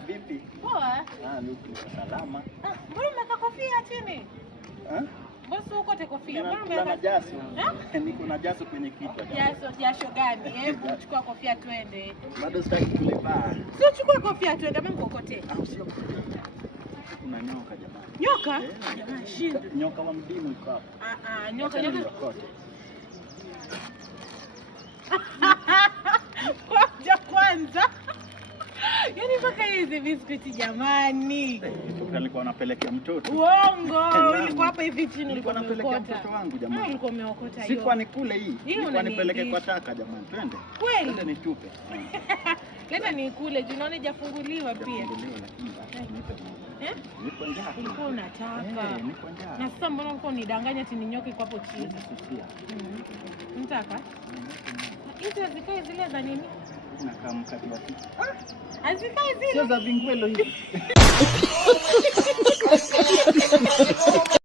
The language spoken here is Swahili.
vipi? Poa. Niko salama. Mbona umeweka kofia chini? Bosi uko te kofia. Mbona umeweka jaso? Niko na jaso kwenye kichwa. Jasho gani? Hebu chukua kofia twende. Bado sitaki kulipa. Sio chukua kofia twende, mimi nikokote. Sio. Kuna nyoka jamani. Nyoka? Jamani shindo. Nyoka wa mdimu iko hapo. Nyoka. Kwanza. Yaani mpaka hizi biskuti jamani. Nilikuwa napelekea mtoto. Uongo. Ulikuwa hapa hivi chini ulikuwa napelekea mtoto wangu jamani. Ulikuwa umeokota hiyo. Sikuwa nikule hii. Nilikuwa nipeleke kwa taka jamani. Twende. Kweli? Twende nitupe. Leta nikule, juu naona hajafunguliwa pia. Hajafunguliwa lakini nipo njaa. Ulikuwa unataka. Nipo njaa. Na sasa mbona ulikuwa unidanganya ati ni nyoka iko hapo chini? Unataka? Hizo zikae zile za nini? Nakaa mkate wa kitu. Azikae zile. Sio za vingwelo hivi.